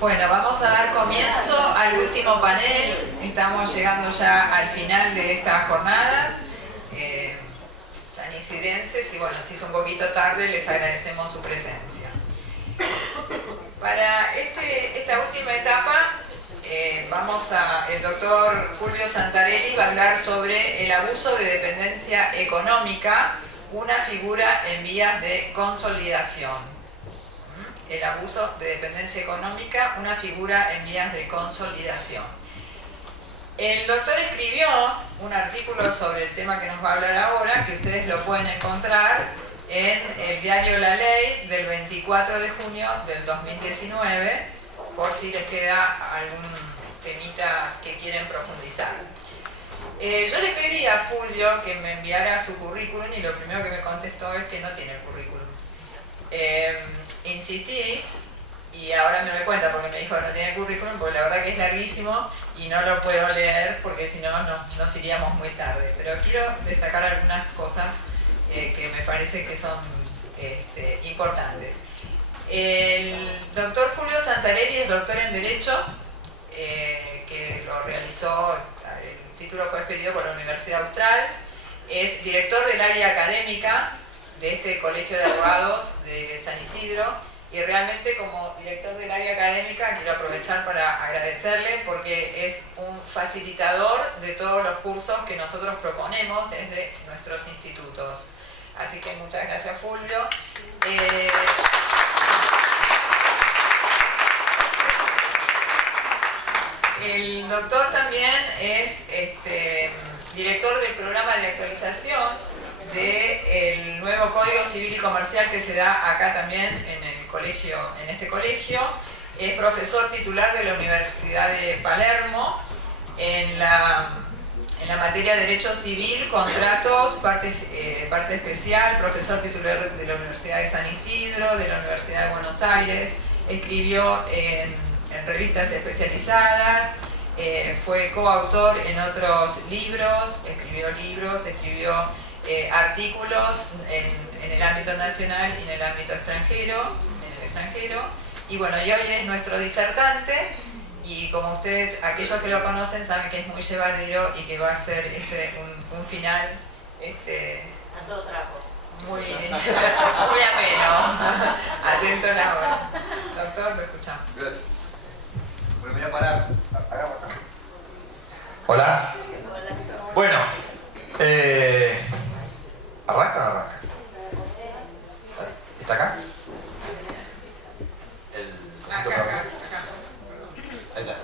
Bueno, vamos a dar comienzo al último panel. Estamos llegando ya al final de estas jornadas sanisidrenses y bueno, si es un poquito tarde, les agradecemos su presencia. Para esta última etapa, el doctor Fulvio Santarelli va a hablar sobre el abuso de dependencia económica, una figura en vías de consolidación. El abuso de dependencia económica, una figura en vías de consolidación. El doctor escribió un artículo sobre el tema que nos va a hablar ahora, que ustedes lo pueden encontrar en el diario La Ley del 24 de junio del 2019, por si les queda algún temita que quieren profundizar. Yo le pedí a Fulvio que me enviara su currículum y lo primero que me contestó es que no tiene el currículum. Insistí y ahora me doy cuenta porque me dijo que no tiene currículum, porque la verdad que es larguísimo y no lo puedo leer porque si no nos iríamos muy tarde. Pero quiero destacar algunas cosas que me parece que son importantes. El doctor Fulvio Santarelli es doctor en Derecho, que lo realizó, el título fue expedido por la Universidad Austral, es director del área académica de este Colegio de Abogados de San Isidro, y realmente como director del área académica quiero aprovechar para agradecerle porque es un facilitador de todos los cursos que nosotros proponemos desde nuestros institutos. Así que muchas gracias, Fulvio. El doctor también es director del programa de actualización del nuevo Código Civil y Comercial que se da acá también en este colegio. Es profesor titular de la Universidad de Palermo en la materia de Derecho Civil, Contratos, parte especial, profesor titular de la Universidad de San Isidro, de la Universidad de Buenos Aires, escribió en revistas especializadas, fue coautor en otros libros, escribió artículos en el ámbito nacional y en el ámbito extranjero, y bueno, y hoy es nuestro disertante, y como ustedes, aquellos que lo conocen, saben que es muy llevadero y que va a ser un final a todo trapo. muy ameno. Atento a la hora. Doctor, lo escuchamos. Gracias. Bueno, me voy a parar. Hagamos acá. Hola. Bueno, ¿arranca o no arranca? ¿Está acá? Acá. Ahí está.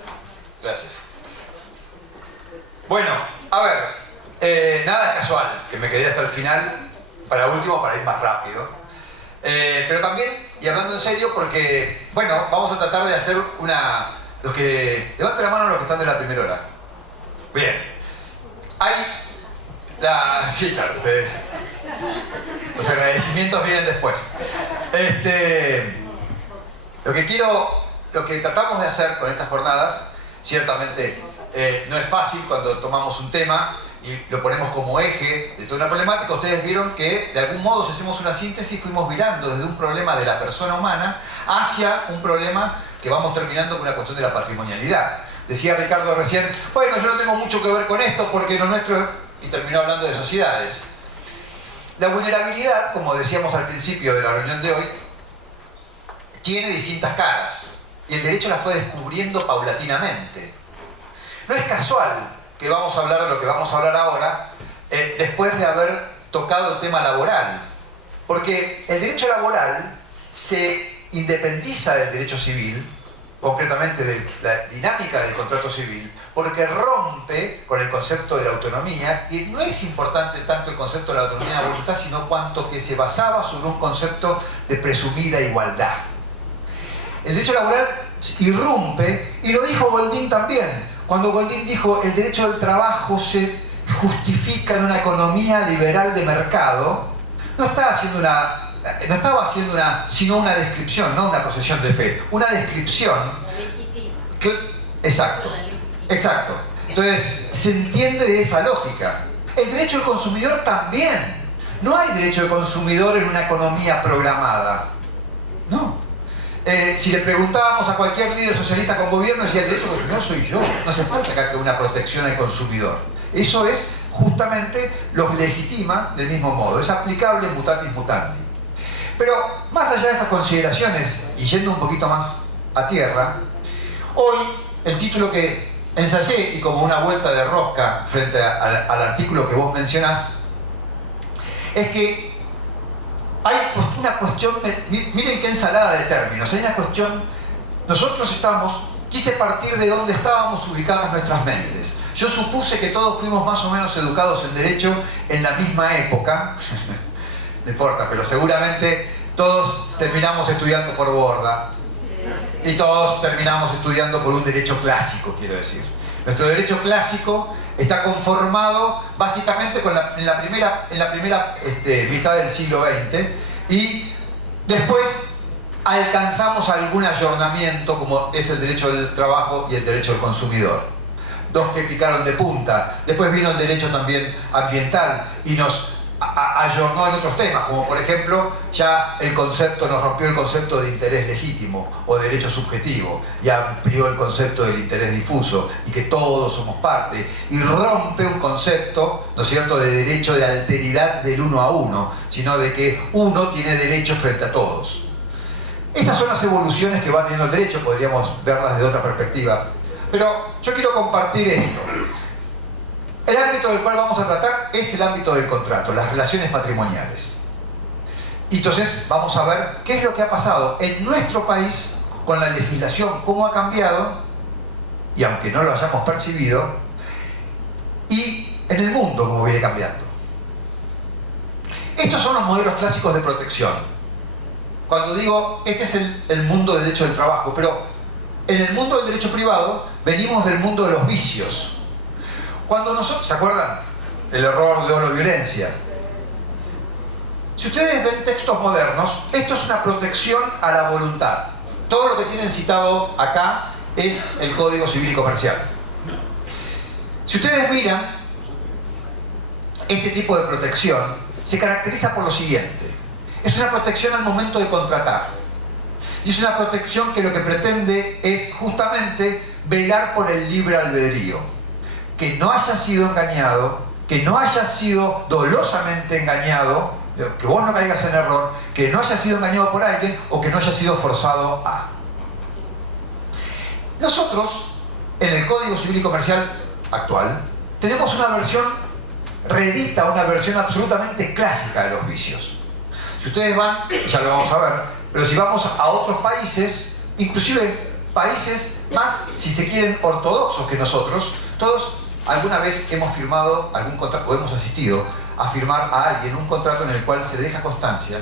Gracias. Bueno, a ver, nada casual que me quedé hasta el final, para último, para ir más rápido. Pero también, y hablando en serio, porque, bueno, vamos a tratar de hacer levanten la mano los que están de la primera hora. Bien. Sí, claro, ustedes. Los agradecimientos vienen después. Lo que tratamos de hacer con estas jornadas, ciertamente no es fácil cuando tomamos un tema y lo ponemos como eje de toda una problemática. Ustedes vieron que de algún modo, si hacemos una síntesis, fuimos mirando desde un problema de la persona humana hacia un problema que vamos terminando con una cuestión de la patrimonialidad. Decía Ricardo recién, bueno, yo no tengo mucho que ver con esto porque lo nuestro... y terminó hablando de sociedades. La vulnerabilidad, como decíamos al principio de la reunión de hoy, tiene distintas caras y el derecho las fue descubriendo paulatinamente. No es casual que vamos a hablar de lo que vamos a hablar ahora después de haber tocado el tema laboral, porque el derecho laboral se independiza del derecho civil, concretamente de la dinámica del contrato civil, porque rompe con el concepto de la autonomía, y no es importante tanto el concepto de la autonomía de la voluntad, sino cuanto que se basaba sobre un concepto de presumida igualdad. El derecho laboral irrumpe, y lo dijo Goldín también, cuando Goldín dijo el derecho del trabajo se justifica en una economía liberal de mercado, no estaba haciendo sino una descripción, no una posesión de fe, una descripción. Exacto. Entonces, se entiende de esa lógica. El derecho del consumidor también. No hay derecho del consumidor en una economía programada. No. si le preguntábamos a cualquier líder socialista con gobierno, decía, el derecho consumidor soy yo, no hace falta acá que una protección al consumidor. Eso es, justamente, los legitima del mismo modo, es aplicable mutatis mutandi. Pero, más allá de estas consideraciones, y yendo un poquito más a tierra, hoy el título que ensayé, y como una vuelta de rosca frente al artículo que vos mencionás, es que hay una cuestión, miren qué ensalada de términos, hay una cuestión, nosotros quise partir de donde estábamos ubicadas nuestras mentes. Yo supuse que todos fuimos más o menos educados en derecho en la misma época, no importa, pero seguramente todos terminamos estudiando por Borda y todos terminamos estudiando por un derecho clásico, quiero decir. Nuestro derecho clásico está conformado básicamente en la primera mitad del siglo XX, y después alcanzamos algún ayornamiento como es el derecho del trabajo y el derecho del consumidor. Dos que picaron de punta. Después vino el derecho también ambiental y nos ayornó en otros temas, como por ejemplo ya nos rompió el concepto de interés legítimo o derecho subjetivo y amplió el concepto del interés difuso y que todos somos parte, y rompe un concepto, ¿no es cierto?, de derecho de alteridad del uno a uno, sino de que uno tiene derecho frente a todos. Esas son las evoluciones que va teniendo el derecho, podríamos verlas desde otra perspectiva, pero yo quiero compartir esto. El ámbito del cual vamos a tratar es el ámbito del contrato, las relaciones patrimoniales. Y entonces vamos a ver qué es lo que ha pasado en nuestro país con la legislación, cómo ha cambiado, y aunque no lo hayamos percibido, y en el mundo cómo viene cambiando. Estos son los modelos clásicos de protección. Cuando digo, este es el mundo del derecho del trabajo, pero en el mundo del derecho privado venimos del mundo de los vicios. Cuando nosotros, ¿se acuerdan? El error de oro violencia. Si ustedes ven textos modernos, esto es una protección a la voluntad. Todo lo que tienen citado acá es el Código Civil y Comercial. Si ustedes miran, este tipo de protección se caracteriza por lo siguiente. Es una protección al momento de contratar. Y es una protección que lo que pretende es justamente velar por el libre albedrío. Que no haya sido engañado, que no haya sido dolosamente engañado, que vos no caigas en error, que no haya sido engañado por alguien o que no haya sido forzado a. Nosotros, en el Código Civil y Comercial actual, tenemos una versión reedita, una versión absolutamente clásica de los vicios. Si ustedes van, ya lo vamos a ver, pero si vamos a otros países, inclusive países más, si se quieren, ortodoxos que nosotros, todos alguna vez hemos firmado algún contrato o hemos asistido a firmar a alguien un contrato en el cual se deja constancia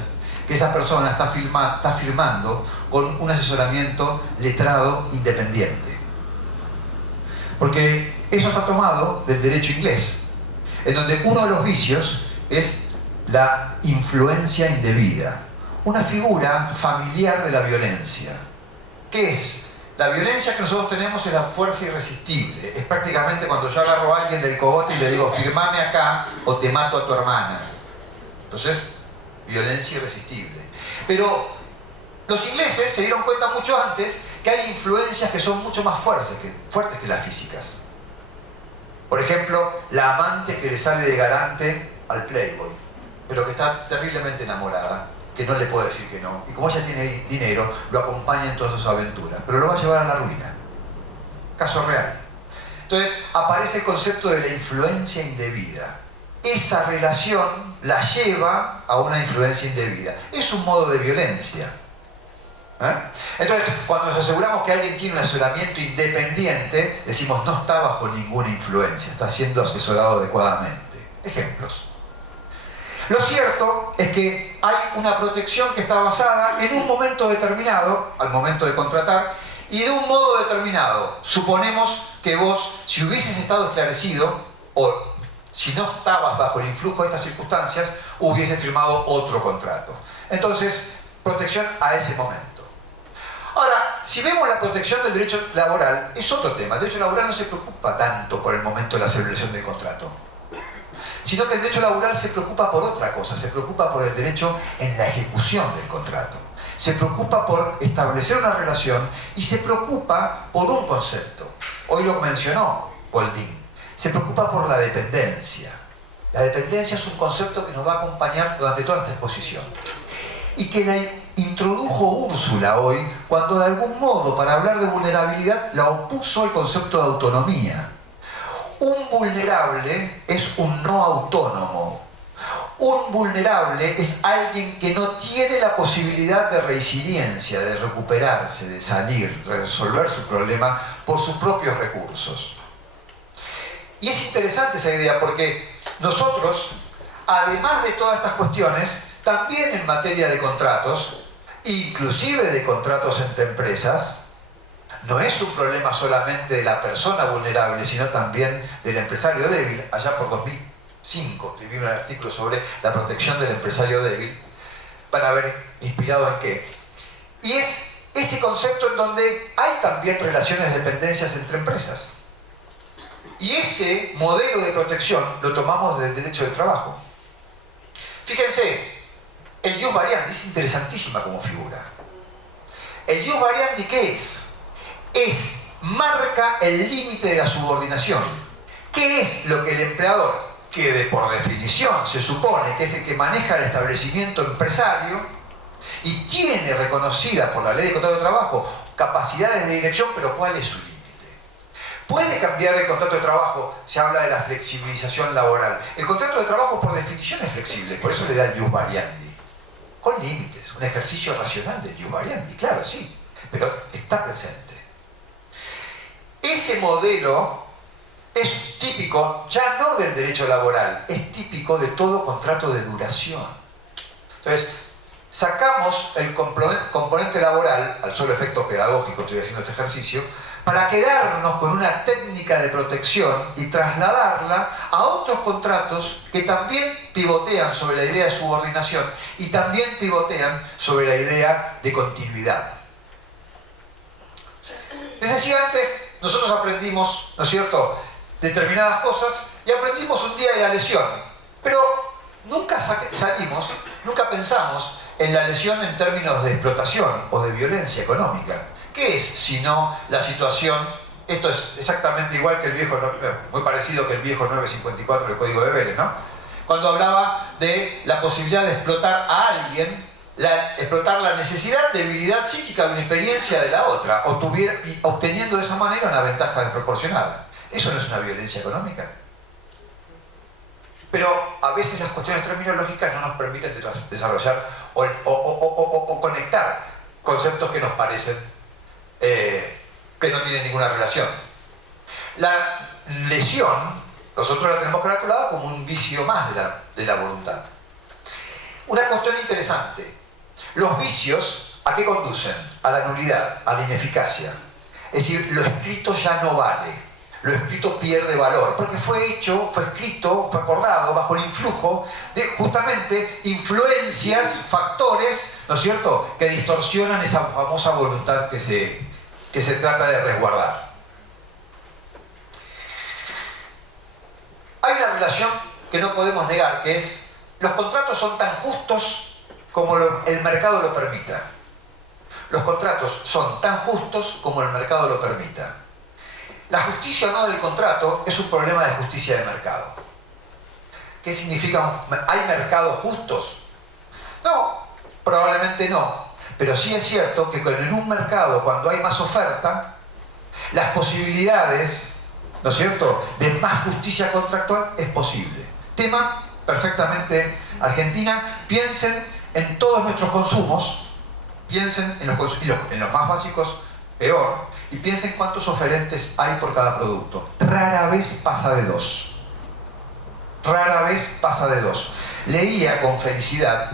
que esa persona está firmando con un asesoramiento letrado independiente. Porque eso está tomado del derecho inglés, en donde uno de los vicios es la influencia indebida, una figura familiar de la violencia. ¿Qué es? La violencia que nosotros tenemos es la fuerza irresistible. Es prácticamente cuando yo agarro a alguien del cogote y le digo, firmame acá o te mato a tu hermana. Entonces, violencia irresistible. Pero los ingleses se dieron cuenta mucho antes que hay influencias que son mucho más fuertes que las físicas. Por ejemplo, la amante que le sale de garante al playboy, pero que está terriblemente enamorada, que no le puede decir que no, y como ella tiene dinero, lo acompaña en todas sus aventuras, pero lo va a llevar a la ruina. Caso real. Entonces aparece el concepto de la influencia indebida. Esa relación la lleva a una influencia indebida. Es un modo de violencia. Entonces, cuando nos aseguramos que alguien tiene un asesoramiento independiente, decimos no está bajo ninguna influencia, está siendo asesorado adecuadamente. Ejemplos. Lo cierto es que hay una protección que está basada en un momento determinado, al momento de contratar, y de un modo determinado. Suponemos que vos, si hubieses estado esclarecido, o si no estabas bajo el influjo de estas circunstancias, hubieses firmado otro contrato. Entonces, protección a ese momento. Ahora, si vemos la protección del derecho laboral, es otro tema. El derecho laboral no se preocupa tanto por el momento de la celebración del contrato, sino que el derecho laboral se preocupa por otra cosa, se preocupa por el derecho en la ejecución del contrato. se preocupa por establecer una relación y se preocupa por un concepto. Hoy lo mencionó Goldin. Se preocupa por la dependencia. La dependencia es un concepto que nos va a acompañar durante toda esta exposición. Y que la introdujo Úrsula hoy cuando de algún modo, para hablar de vulnerabilidad, la opuso al concepto de autonomía. Un vulnerable es un no autónomo. Un vulnerable es alguien que no tiene la posibilidad de resiliencia, de recuperarse, de salir, de resolver su problema por sus propios recursos. Y es interesante esa idea porque nosotros, además de todas estas cuestiones, también en materia de contratos, inclusive de contratos entre empresas, no es un problema solamente de la persona vulnerable, sino también del empresario débil. Allá por 2005 escribí un artículo sobre la protección del empresario débil. Van a ver inspirado en qué. Y es ese concepto en donde hay también relaciones de dependencias entre empresas. Y ese modelo de protección lo tomamos del derecho del trabajo. Fíjense, el ius variandi es interesantísima como figura. El ius variandi, ¿qué es? Marca el límite de la subordinación. ¿Qué es lo que el empleador, que por definición se supone que es el que maneja el establecimiento empresario y tiene reconocida por la ley de contrato de trabajo capacidades de dirección, pero cuál es su límite? ¿Puede cambiar el contrato de trabajo? Se habla de la flexibilización laboral. El contrato de trabajo por definición es flexible, por eso le da el ius variandi. Con límites, un ejercicio racional del ius variandi, claro, sí, pero está presente. Ese modelo es típico, ya no del derecho laboral, es típico de todo contrato de duración. Entonces, sacamos el componente laboral, al solo efecto pedagógico estoy haciendo este ejercicio, para quedarnos con una técnica de protección y trasladarla a otros contratos que también pivotean sobre la idea de subordinación y también pivotean sobre la idea de continuidad. Les decía antes, nosotros aprendimos, ¿no es cierto?, determinadas cosas y aprendimos un día de la lesión, pero nunca salimos, nunca pensamos en la lesión en términos de explotación o de violencia económica. ¿Qué es sino la situación? Esto es exactamente igual que el viejo, muy parecido que el viejo 954 del Código de Vélez, ¿no? Cuando hablaba de la posibilidad de explotar a alguien, explotar la necesidad, debilidad psíquica de una experiencia de la otra, y obteniendo de esa manera una ventaja desproporcionada. ¿Eso no es una violencia económica? Pero a veces las cuestiones terminológicas no nos permiten desarrollar o conectar conceptos que nos parecen que no tienen ninguna relación. La lesión, nosotros la tenemos calculada como un vicio más de la voluntad. Una cuestión interesante. Los vicios, ¿a qué conducen? A la nulidad, a la ineficacia. Es decir, lo escrito ya no vale. Lo escrito pierde valor, porque fue hecho, fue escrito, fue acordado bajo el influjo de justamente influencias, factores, ¿no es cierto?, que distorsionan esa famosa voluntad que se trata de resguardar. Hay una relación que no podemos negar, que es: los contratos son tan justos como el mercado lo permita. Los contratos son tan justos como el mercado lo permita. La justicia o no del contrato es un problema de justicia de mercado. ¿Qué significa? ¿Hay mercados justos? No, probablemente no. Pero sí es cierto que en un mercado, cuando hay más oferta, las posibilidades, ¿no es cierto?, de más justicia contractual es posible. Tema perfectamente Argentina. Piensen en todos nuestros consumos, piensen en los más básicos, peor, y piensen cuántos oferentes hay por cada producto. Rara vez pasa de 2. Rara vez pasa de 2. Leía con felicidad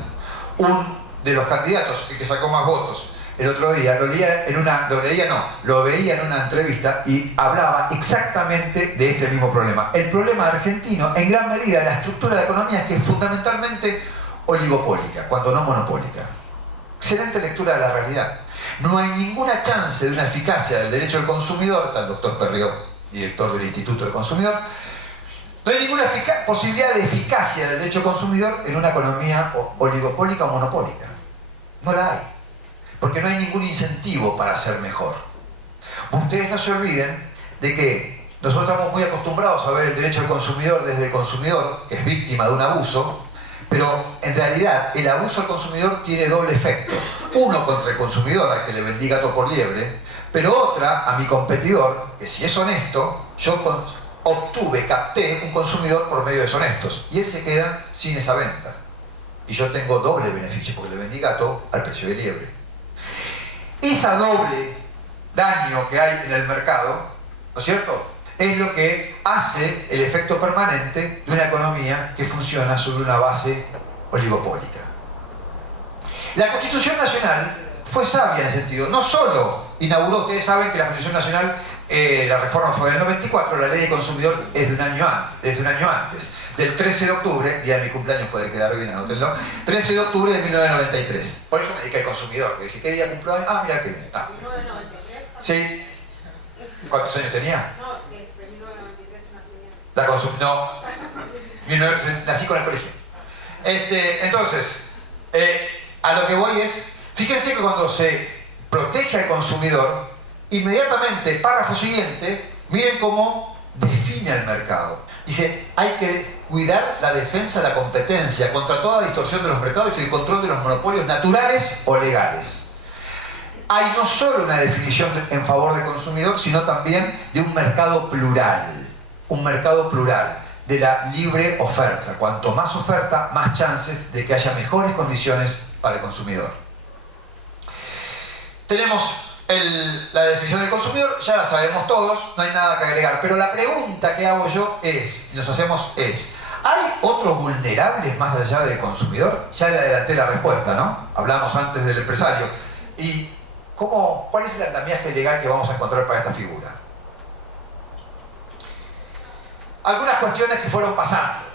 un de los candidatos, el que sacó más votos, el otro día, lo veía en una entrevista y hablaba exactamente de este mismo problema. El problema argentino, en gran medida, la estructura de la economía es que es fundamentalmente oligopólica, cuando no monopólica. Excelente lectura de la realidad. No hay ninguna chance de una eficacia del derecho del consumidor, está el doctor Perriot, director del Instituto del Consumidor, no hay ninguna posibilidad de eficacia del derecho del consumidor en una economía oligopólica o monopólica. No la hay. porque no hay ningún incentivo para ser mejor. Ustedes no se olviden de que nosotros estamos muy acostumbrados a ver el derecho del consumidor desde el consumidor, que es víctima de un abuso, pero en realidad el abuso al consumidor tiene doble efecto. Uno contra el consumidor, al que le vendí gato por liebre, pero otra a mi competidor, que si es honesto, yo capté un consumidor por medio de deshonestos, y él se queda sin esa venta. Y yo tengo doble beneficio, porque le vendí gato al precio de liebre. Esa doble daño que hay en el mercado, ¿no es cierto?, es lo que hace el efecto permanente de una economía que funciona sobre una base oligopólica. La Constitución Nacional fue sabia en ese sentido. No solo inauguró, ustedes saben que la Constitución Nacional, la reforma fue en el 94, la ley de consumidor es de un año antes, del 13 de octubre, día de mi cumpleaños puede quedar bien, anótenlo, 13 de octubre de 1993. Por eso me dediqué al consumidor, dije, ¿qué día cumplo años? Ah, mira qué bien. Ah. 1993. Sí. ¿Cuántos años tenía? No, sí, es de 1993 nacimiento. La no. Nací con el colegio. Entonces, a lo que voy es, fíjense que cuando se protege al consumidor, inmediatamente, párrafo siguiente, miren cómo define el mercado. Dice, hay que cuidar la defensa de la competencia contra toda distorsión de los mercados y el control de los monopolios naturales o legales. Hay no solo una definición en favor del consumidor, sino también de un mercado plural, de la libre oferta. Cuanto más oferta, más chances de que haya mejores condiciones para el consumidor. Tenemos la definición del consumidor, ya la sabemos todos, no hay nada que agregar, pero la pregunta que hago yo nos hacemos es, ¿hay otros vulnerables más allá del consumidor? Ya le adelanté la respuesta, ¿no? Hablamos antes del empresario. ¿Y cuál es el andamiaje legal que vamos a encontrar para esta figura? Algunas cuestiones que fueron pasando.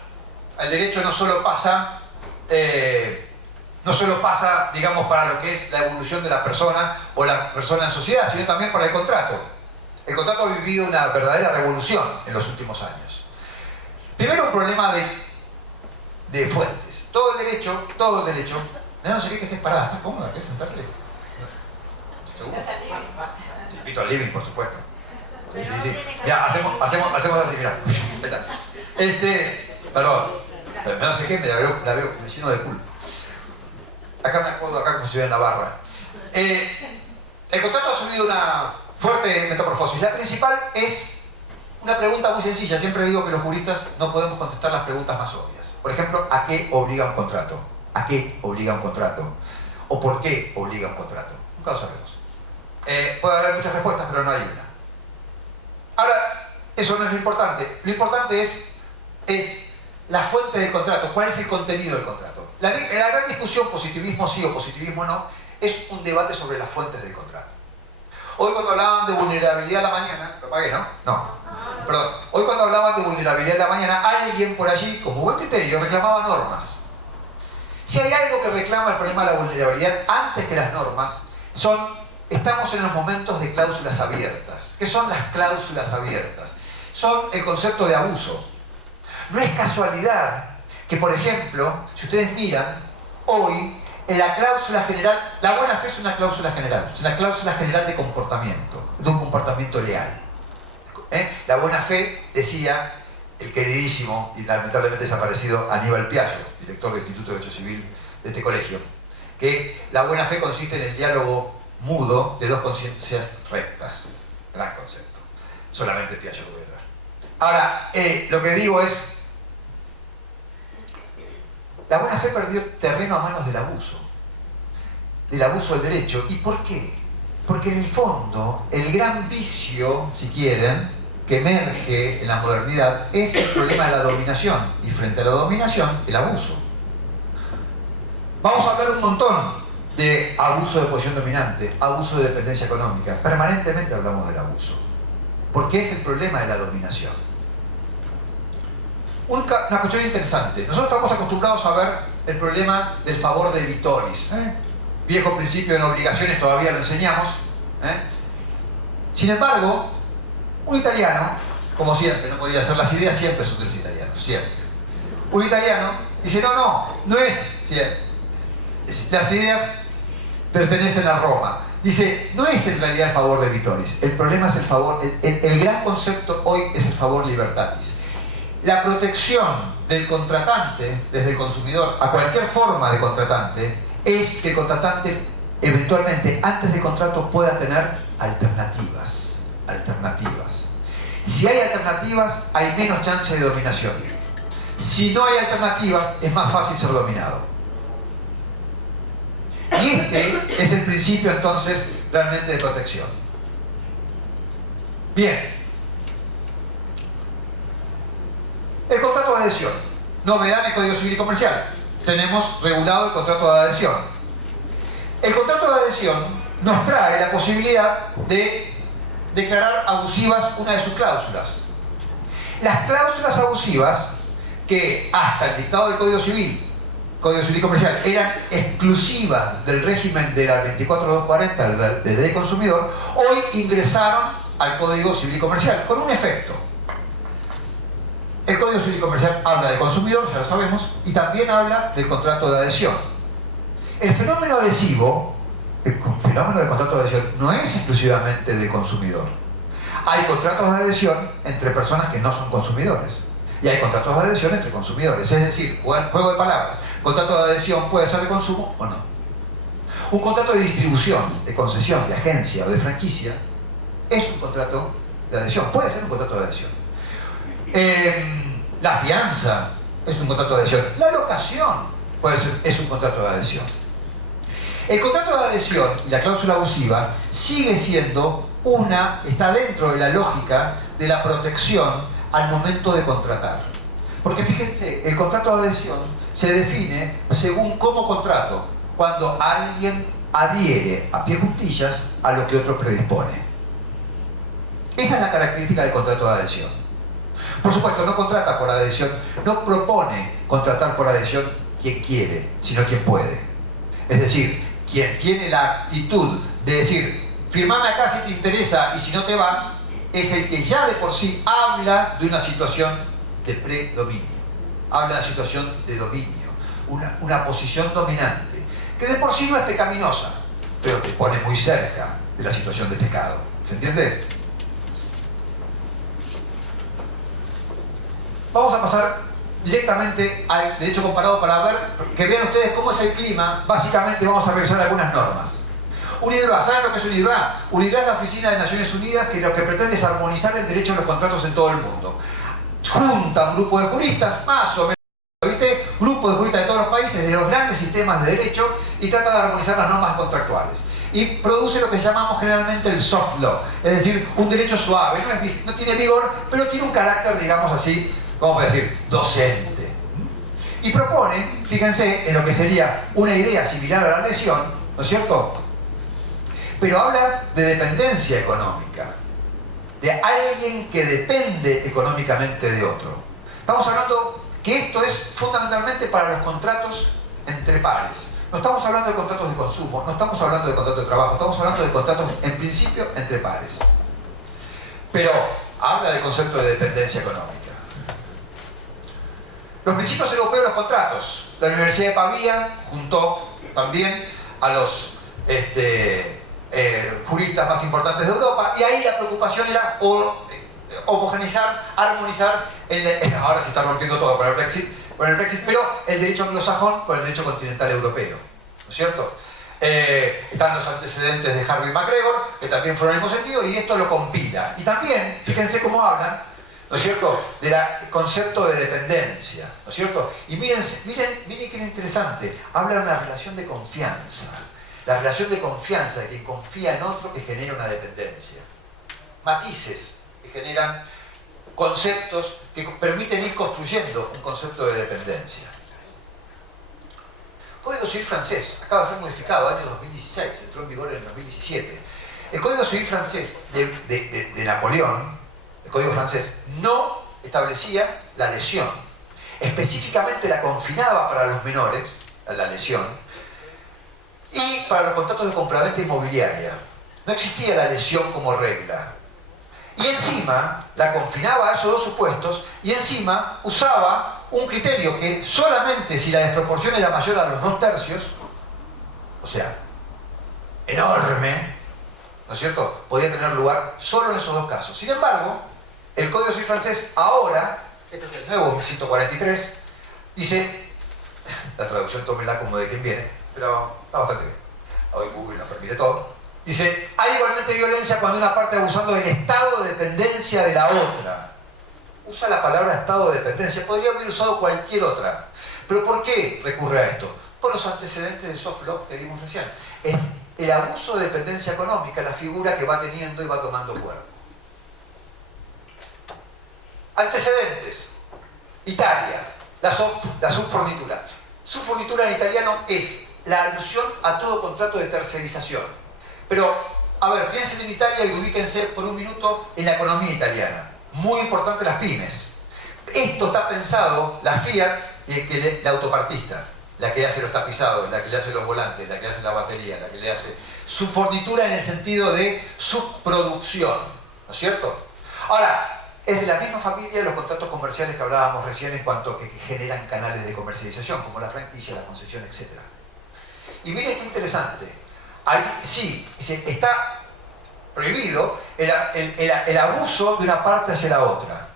El derecho no solo pasa, digamos, para lo que es la evolución de la persona o la persona en sociedad, sino también para el contrato. El contrato ha vivido una verdadera revolución en los últimos años. Primero, un problema de fuentes. Todo el derecho, no sé qué, que estés parada, ¿estás cómoda? ¿Querés sentarte? ¿Seguro? Te invito al living, por supuesto. Sí. Mira, hacemos así, mira. Perdón. Pero no sé qué, me la veo, me lleno de culpa. Acá me acuerdo, acá como si estuviera en la barra. El contrato ha subido una fuerte metamorfosis. La principal es una pregunta muy sencilla. Siempre digo que los juristas no podemos contestar las preguntas más obvias. Por ejemplo, ¿a qué obliga un contrato? ¿A qué obliga un contrato? ¿O por qué obliga un contrato? Nunca lo sabemos. Puede haber muchas respuestas, pero no hay una. Ahora, eso no es lo importante. Lo importante es la fuente del contrato. ¿Cuál es el contenido del contrato? La gran discusión, positivismo sí o positivismo no, es un debate sobre las fuentes del contrato. Hoy cuando hablaban de vulnerabilidad a la mañana, lo pagué, ¿no? No. Perdón. Hoy cuando hablaban de vulnerabilidad a la mañana, alguien por allí, como buen criterio, reclamaba normas. Si hay algo que reclama el problema de la vulnerabilidad antes que las normas, estamos en los momentos de cláusulas abiertas. ¿Qué son las cláusulas abiertas? Son el concepto de abuso. No es casualidad que, por ejemplo, si ustedes miran, hoy en la cláusula general, la buena fe es una cláusula general, es una cláusula general de comportamiento, de un comportamiento leal. La buena fe, decía el queridísimo y lamentablemente desaparecido Aníbal Piaggio, director del Instituto de Derecho Civil de este colegio, que la buena fe consiste en el diálogo mudo de dos conciencias rectas. Gran concepto. Solamente Piaggio lo puede dar. Ahora, lo que digo es, la buena fe perdió terreno a manos del abuso del derecho. ¿Y por qué? Porque en el fondo, el gran vicio, si quieren, que emerge en la modernidad es el problema de la dominación. Y frente a la dominación, el abuso. Vamos a hablar un montón de abuso de posición dominante, abuso de dependencia económica. Permanentemente hablamos del abuso. Porque es el problema de la dominación. Una cuestión interesante. Nosotros estamos acostumbrados a ver el problema del favor de Vitoris. Viejo principio en obligaciones, todavía lo enseñamos. Sin embargo, un italiano, como siempre, no podría ser, las ideas siempre son de los italianos, siempre. Un italiano dice, no es siempre. Las ideas pertenecen a Roma. Dice, no es en realidad el favor de Vitoris, el problema es el favor, el gran concepto hoy es el favor libertatis. La protección del contratante, desde el consumidor a cualquier forma de contratante, es que el contratante eventualmente antes del contrato pueda tener alternativas. Si hay alternativas, hay menos chance de dominación. Si no hay alternativas, es más fácil ser dominado. Y este es el principio entonces realmente de protección. Bien. El contrato de adhesión. Novedad en el Código Civil y Comercial. Tenemos regulado el contrato de adhesión. El contrato de adhesión nos trae la posibilidad de declarar abusivas una de sus cláusulas. Las cláusulas abusivas, que hasta el dictado del Código Civil y Comercial, eran exclusivas del régimen de la 24240 de Ley Consumidor, hoy ingresaron al Código Civil y Comercial, con un efecto. El Código Civil y Comercial habla del consumidor, ya lo sabemos, y también habla del contrato de adhesión. El fenómeno adhesivo, el fenómeno del contrato de adhesión, no es exclusivamente del consumidor. Hay contratos de adhesión entre personas que no son consumidores. Y hay contratos de adhesión entre consumidores. Es decir, juego de palabras. Contrato de adhesión puede ser de consumo o no. Un contrato de distribución, de concesión, de agencia o de franquicia es un contrato de adhesión. Puede ser un contrato de adhesión. La fianza es un contrato de adhesión. La locación es un contrato de adhesión. El contrato de adhesión y la cláusula abusiva sigue siendo está dentro de la lógica de la protección al momento de contratar. Porque fíjense, el contrato de adhesión se define según cómo contrato, cuando alguien adhiere a pie juntillas a lo que otro predispone. Esa es la característica del contrato de adhesión. Por supuesto, no contrata por adhesión, no propone contratar por adhesión quien quiere, sino quien puede. Es decir, quien tiene la actitud de decir, firmame acá si te interesa y si no te vas, es el que ya de por sí habla de una situación de predominio. Habla de una situación de dominio, una posición dominante, que de por sí no es pecaminosa, pero te pone muy cerca de la situación de pecado. ¿Se entiende? Vamos a pasar directamente al derecho comparado para ver, que vean ustedes cómo es el clima. Básicamente vamos a revisar algunas normas. UNIDROIT, ¿saben lo que es UNIDROIT? UNIDROIT es la Oficina de Naciones Unidas que lo que pretende es armonizar el derecho a los contratos en todo el mundo. Junta un grupo de juristas, más o menos, ¿viste? Grupo de juristas de todos los países, de los grandes sistemas de derecho, y trata de armonizar las normas contractuales. Y produce lo que llamamos generalmente el soft law, es decir, un derecho suave, no tiene vigor, pero tiene un carácter, digamos así, vamos a decir, docente. Y propone, fíjense, en lo que sería una idea similar a la lesión, ¿no es cierto? Pero habla de dependencia económica, de alguien que depende económicamente de otro. Estamos hablando que esto es fundamentalmente para los contratos entre pares. No estamos hablando de contratos de consumo, no estamos hablando de contratos de trabajo, estamos hablando de contratos, en principio, entre pares. Pero habla del concepto de dependencia económica. Los principios europeos de los contratos. La Universidad de Pavía juntó también a los juristas más importantes de Europa, y ahí la preocupación era homogeneizar, armonizar, ahora se está rompiendo todo con el Brexit, pero el derecho anglosajón con el derecho continental europeo, ¿no es cierto? Están los antecedentes de Harvey MacGregor, que también fueron en el mismo sentido, y esto lo compila. Y también, fíjense cómo hablan, ¿no es cierto?, del concepto de dependencia, ¿no es cierto? Y miren qué interesante, habla de una relación de confianza. La relación de confianza de quien confía en otro que genera una dependencia. Matices que generan conceptos que permiten ir construyendo un concepto de dependencia. Código Civil francés, acaba de ser modificado, año 2016, entró en vigor en el 2017. El Código Civil francés de Napoleón, el Código francés, no establecía la lesión. Específicamente la confinaba para los menores, la lesión, y para los contratos de compraventa inmobiliaria. No existía la lesión como regla. Y encima la confinaba a esos dos supuestos, y encima usaba un criterio que solamente si la desproporción era mayor a los 2/3, o sea, enorme, ¿no es cierto?, podía tener lugar solo en esos dos casos. Sin embargo, el Código Civil francés ahora, este es el nuevo 1143, dice, la traducción tómela como de quien viene, pero está bastante bien, hoy Google nos permite todo, dice, hay igualmente violencia cuando una parte abusando del estado de dependencia de la otra. Usa la palabra estado de dependencia, podría haber usado cualquier otra. ¿Pero por qué recurre a esto? Por los antecedentes de soft law que vimos recién. Es el abuso de dependencia económica, la figura que va teniendo y va tomando cuerpo. Antecedentes. Italia, la subfornitura. Subfornitura en italiano es la alusión a todo contrato de tercerización. Pero, a ver, piensen en Italia y ubíquense por un minuto en la economía italiana. Muy importante las pymes. Esto está pensado, la Fiat y la autopartista, la que hace los tapizados, la que le hace los volantes, la que hace la batería, la que le hace subfornitura en el sentido de subproducción, ¿no es cierto? Ahora, es de la misma familia de los contratos comerciales que hablábamos recién en cuanto a que generan canales de comercialización, como la franquicia, la concesión, etc. Y miren qué interesante. Ahí sí, está prohibido el abuso de una parte hacia la otra.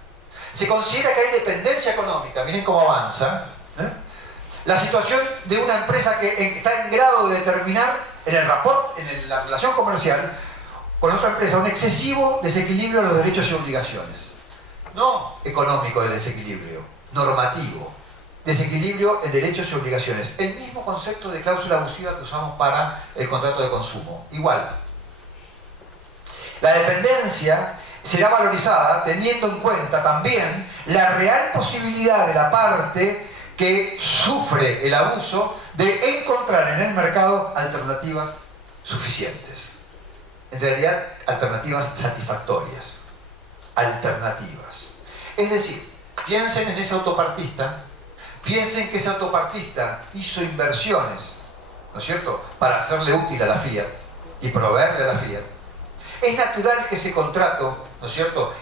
Se considera que hay dependencia económica, miren cómo avanza. La situación de una empresa que está en grado de determinar en el rapport, en la relación comercial con otra empresa, un excesivo desequilibrio de los derechos y obligaciones. No económico el desequilibrio, normativo. Desequilibrio en derechos y obligaciones. El mismo concepto de cláusula abusiva que usamos para el contrato de consumo. Igual. La dependencia será valorizada teniendo en cuenta también la real posibilidad de la parte que sufre el abuso de encontrar en el mercado alternativas suficientes. En realidad, alternativas satisfactorias. Alternativas. Es decir, piensen en ese autopartista, piensen que ese autopartista hizo inversiones, ¿no es cierto?, para hacerle útil a la Fiat y proveerle a la Fiat. Es natural que ese contrato, ¿no es cierto?,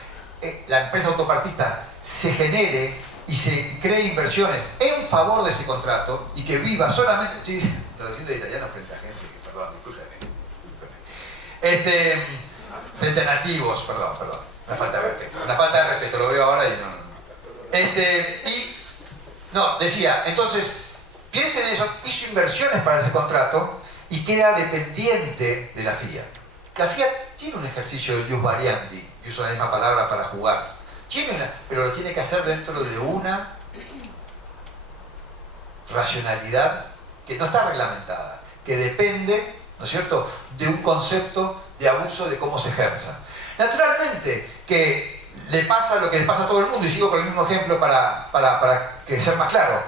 la empresa autopartista se genere y se cree inversiones en favor de ese contrato y que viva solamente, estoy traduciendo de italiano frente a gente que, perdón, discúlpenme, frente a nativos, perdón, una falta de respeto, lo veo ahora y no, decía, entonces, piensen en eso, hizo inversiones para ese contrato y queda dependiente de la Fiat. La Fiat tiene un ejercicio de ius variandi, y uso la misma palabra para jugar, pero lo tiene que hacer dentro de una racionalidad que no está reglamentada, que depende, ¿no es cierto?, de un concepto de abuso de cómo se ejerza. Naturalmente que le pasa lo que le pasa a todo el mundo, y sigo con el mismo ejemplo para que sea más claro.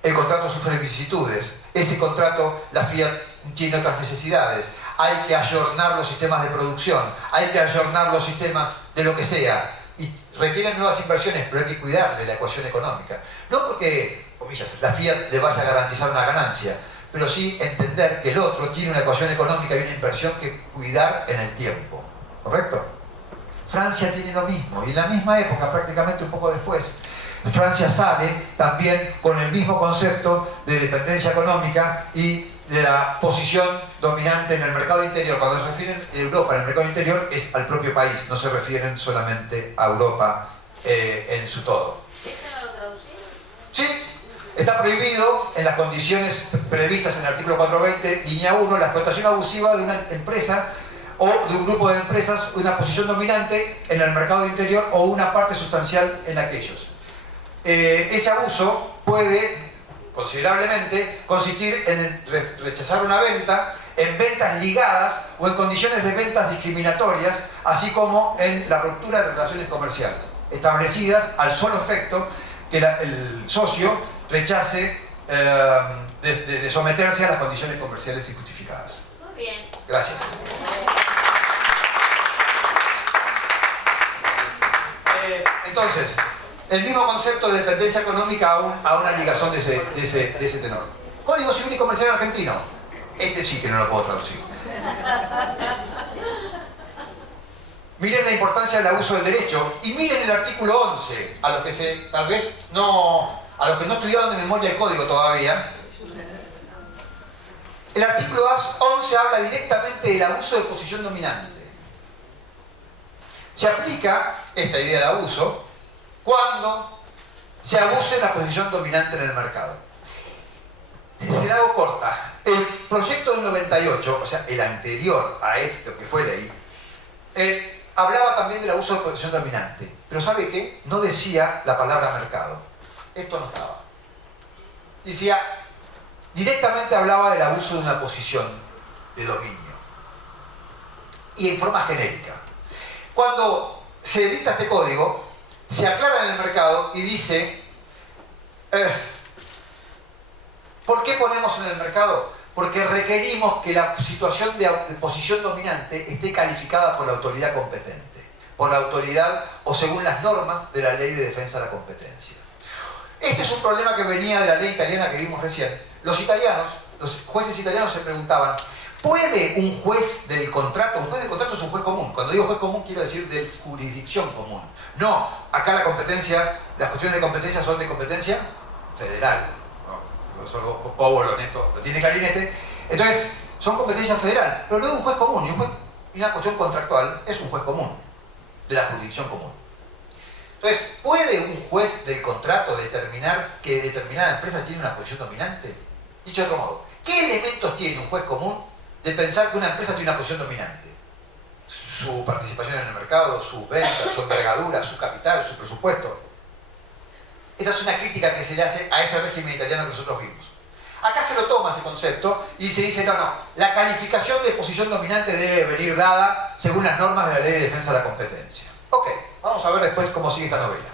El contrato sufre vicisitudes, ese contrato, la Fiat tiene otras necesidades, hay que ayornar los sistemas de producción, hay que ayornar los sistemas de lo que sea, y requieren nuevas inversiones, pero hay que cuidar de la ecuación económica. No porque, comillas, la Fiat le vaya a garantizar una ganancia, pero sí entender que el otro tiene una ecuación económica y una inversión que cuidar en el tiempo. ¿Correcto? Francia tiene lo mismo, y en la misma época, prácticamente un poco después, Francia sale también con el mismo concepto de dependencia económica y de la posición dominante en el mercado interior. Cuando se refieren a Europa en el mercado interior es al propio país, no se refieren solamente a Europa en su todo. ¿Esto no lo traducimos? Sí, está prohibido en las condiciones previstas en el artículo 420, línea 1, la explotación abusiva de una empresa o de un grupo de empresas, una posición dominante en el mercado interior o una parte sustancial en aquellos. Ese abuso puede considerablemente consistir en rechazar una venta, en ventas ligadas o en condiciones de ventas discriminatorias, así como en la ruptura de relaciones comerciales, establecidas al solo efecto que el socio rechace de someterse a las condiciones comerciales injustificadas. Muy bien. Gracias. Entonces, el mismo concepto de dependencia económica a una ligazón de ese tenor. Código Civil y Comercial Argentino. Este sí que no lo puedo traducir. Miren la importancia del abuso del derecho y miren el artículo 11, a los que tal vez no, a los que no estudiaron de memoria el código todavía. El artículo 11 habla directamente del abuso de posición dominante. Se aplica esta idea de abuso cuando se abuse de la posición dominante en el mercado. Se la hago corta. El proyecto del 98, o sea, el anterior a esto que fue ley, hablaba también del abuso de posición dominante. Pero ¿sabe qué? No decía la palabra mercado. Esto no estaba. Decía, directamente hablaba del abuso de una posición de dominio. Y en forma genérica. Cuando se dicta este código, se aclara en el mercado y dice, ¿por qué ponemos en el mercado? Porque requerimos que la situación de posición dominante esté calificada por la autoridad competente, por la autoridad o según las normas de la Ley de Defensa de la Competencia. Este es un problema que venía de la ley italiana que vimos recién. Los jueces italianos se preguntaban, ¿puede un juez del contrato? Un juez del contrato es un juez común. Cuando digo juez común quiero decir de jurisdicción común. No, acá la competencia, las cuestiones de competencia son de competencia federal. No, el profesor Póvolo, esto lo tiene clarinete. Entonces, son competencia federal. Pero luego un juez común y una cuestión contractual es un juez común, de la jurisdicción común. Entonces, ¿puede un juez del contrato determinar que determinada empresa tiene una posición dominante? Dicho de otro modo, ¿qué elementos tiene un juez común de pensar que una empresa tiene una posición dominante? Su participación en el mercado, su venta, su envergadura, su capital, su presupuesto. Esta es una crítica que se le hace a ese régimen italiano que nosotros vimos. Acá se lo toma ese concepto y se dice, no, la calificación de posición dominante debe venir dada según las normas de la Ley de Defensa de la Competencia. Ok, vamos a ver después cómo sigue esta novela.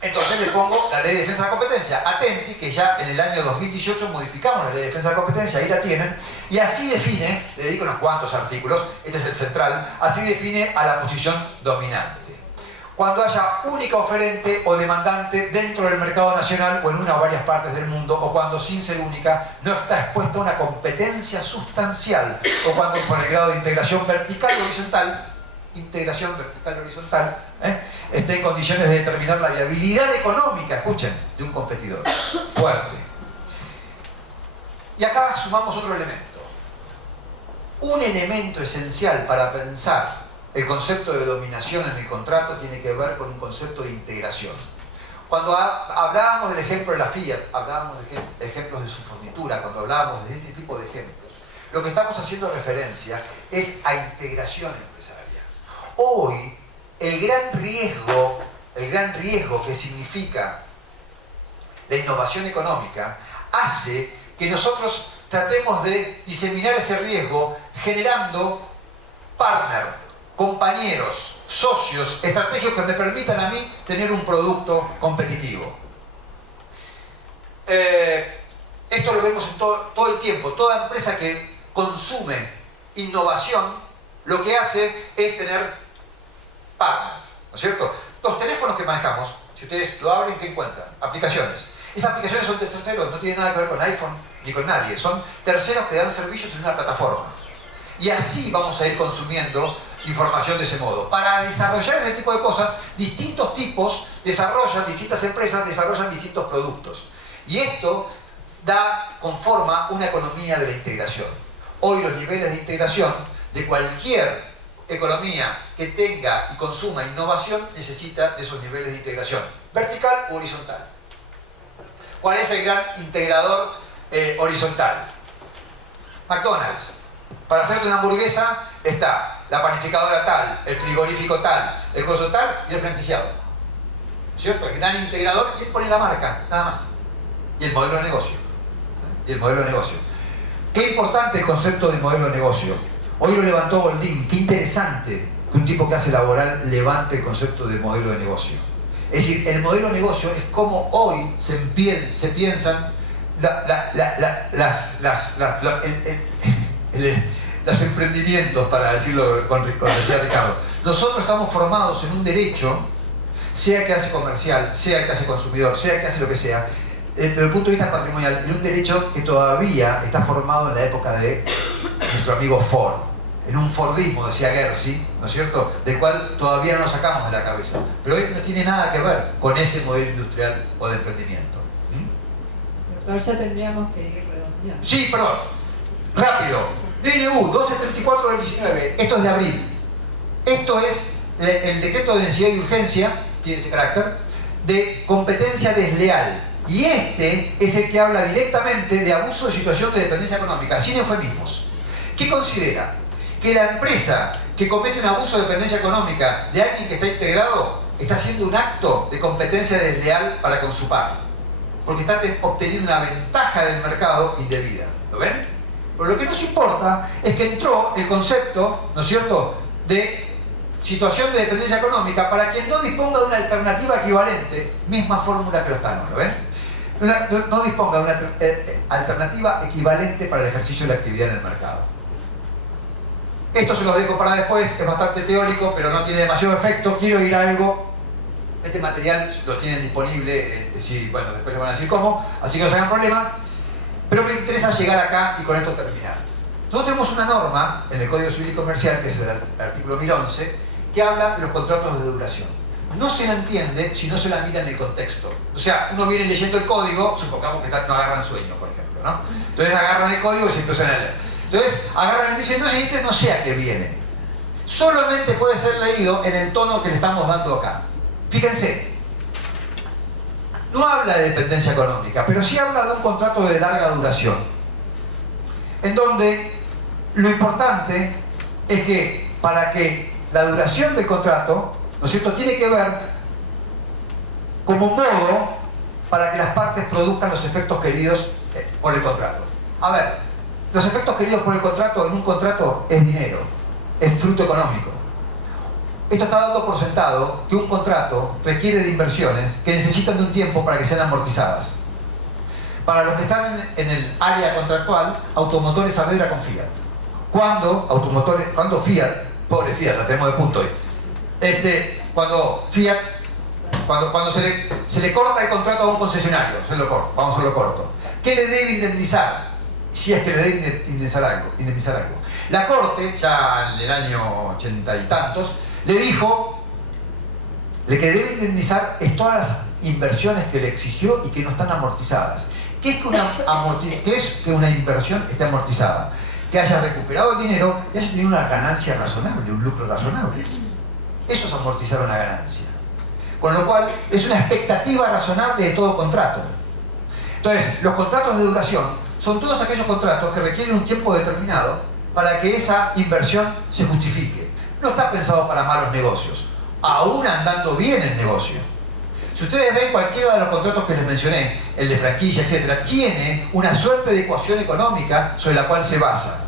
Entonces le pongo la Ley de Defensa de la Competencia. Atenti que ya en el año 2018 modificamos la Ley de Defensa de la Competencia, ahí la tienen, y así define, le dedico unos cuantos artículos, este es el central, así define a la posición dominante. Cuando haya única oferente o demandante dentro del mercado nacional o en una o varias partes del mundo, o cuando sin ser única no está expuesta a una competencia sustancial, o cuando por el grado de integración vertical o horizontal, esté en condiciones de determinar la viabilidad económica, escuchen, de un competidor fuerte. Y acá sumamos otro elemento. Un elemento esencial para pensar el concepto de dominación en el contrato tiene que ver con un concepto de integración. Cuando hablábamos del ejemplo de la Fiat, hablábamos de ejemplos de su fornitura, cuando hablábamos de este tipo de ejemplos, lo que estamos haciendo referencia es a integración empresarial. Hoy, el gran riesgo que significa la innovación económica hace que nosotros tratemos de diseminar ese riesgo generando partners, compañeros, socios, estrategias que me permitan a mí tener un producto competitivo. Esto lo vemos en todo el tiempo. Toda empresa que consume innovación lo que hace es tener partners, ¿no es cierto? Los teléfonos que manejamos, si ustedes lo abren, ¿qué encuentran? Aplicaciones. Esas aplicaciones son de terceros, no tienen nada que ver con iPhone ni con nadie. Son terceros que dan servicios en una plataforma. Y así vamos a ir consumiendo información de ese modo. Para desarrollar ese tipo de cosas, distintos tipos distintas empresas desarrollan distintos productos. Y esto conforma una economía de la integración. Hoy los niveles de integración de cualquier economía que tenga y consuma innovación necesita de esos niveles de integración, vertical u horizontal. ¿Cuál es el gran integrador horizontal? McDonald's. Para hacerte una hamburguesa está la panificadora tal, el frigorífico tal, el coso tal y el franquiciado. ¿Cierto? El gran integrador, y él pone la marca, nada más. Y el modelo de negocio. Qué importante el concepto de modelo de negocio. Hoy lo levantó Goldin. Qué interesante que un tipo que hace laboral levante el concepto de modelo de negocio. Es decir, el modelo de negocio es como hoy se piensan los emprendimientos, para decirlo con decía Ricardo. Nosotros estamos formados en un derecho, sea que hace comercial, sea que hace consumidor, sea que hace lo que sea, desde el punto de vista patrimonial, en un derecho que todavía está formado en la época de nuestro amigo Ford. En un Fordismo, decía Gersi, ¿no es cierto?, del cual todavía no nos sacamos de la cabeza. Pero hoy no tiene nada que ver con ese modelo industrial o de emprendimiento. Doctor, ya tendríamos que ir redondeando. Sí, perdón. Rápido. DNU 1234 del 19. Esto es de abril. Esto es el decreto de necesidad y urgencia, tiene ese carácter, de competencia desleal. Y este es el que habla directamente de abuso de situación de dependencia económica, sin eufemismos. ¿Qué considera? Que la empresa que comete un abuso de dependencia económica de alguien que está integrado está haciendo un acto de competencia desleal para con su par, porque está obteniendo una ventaja del mercado indebida. ¿Lo ven? Pero lo que nos importa es que entró el concepto, ¿no es cierto?, de situación de dependencia económica para quien no disponga de una alternativa equivalente, misma fórmula que los TANOS, ¿lo ven? No disponga de una alternativa equivalente para el ejercicio de la actividad en el mercado. Esto se los dejo para después, es bastante teórico, pero no tiene demasiado efecto. Quiero ir a algo. Este material lo tienen disponible, bueno, después les van a decir cómo, así que no se hagan problema. Pero me interesa llegar acá y con esto terminar. Nosotros tenemos una norma en el Código Civil y Comercial, que es el artículo 1011, que habla de los contratos de duración. No se la entiende si no se la mira en el contexto. O sea, uno viene leyendo el código, supongamos que no agarran sueño, por ejemplo, ¿no? Entonces agarran el código y se empiezan a leer. Entonces agarran el dice, entonces este no sé a qué viene. Solamente puede ser leído en el tono que le estamos dando acá. Fíjense, no habla de dependencia económica, pero sí habla de un contrato de larga duración, en donde lo importante es que para que la duración del contrato, ¿no es cierto?, tiene que ver como modo para que las partes produzcan los efectos queridos por el contrato. A ver, los efectos queridos por el contrato en un contrato es dinero, es fruto económico. Esto está dando por sentado que un contrato requiere de inversiones que necesitan de un tiempo para que sean amortizadas. Para los que están en el área contractual, Automotores Saavedra con Fiat. Cuando Fiat, pobre Fiat, la tenemos de punto hoy. Cuando Fiat, cuando se le corta el contrato a un concesionario, vamos a hacerlo corto, ¿qué le debe indemnizar? Si es que le debe indemnizar algo. La Corte, ya en el año 80 y tantos, le dijo que debe indemnizar es todas las inversiones que le exigió y que no están amortizadas. ¿Qué es que una inversión esté amortizada? Que haya recuperado el dinero y haya tenido una ganancia razonable, un lucro razonable. Eso es amortizar una ganancia. Con lo cual, es una expectativa razonable de todo contrato. Entonces, los contratos de duración son todos aquellos contratos que requieren un tiempo determinado para que esa inversión se justifique. No está pensado para malos negocios, aún andando bien el negocio. Si ustedes ven cualquiera de los contratos que les mencioné, el de franquicia, etc., tiene una suerte de ecuación económica sobre la cual se basa.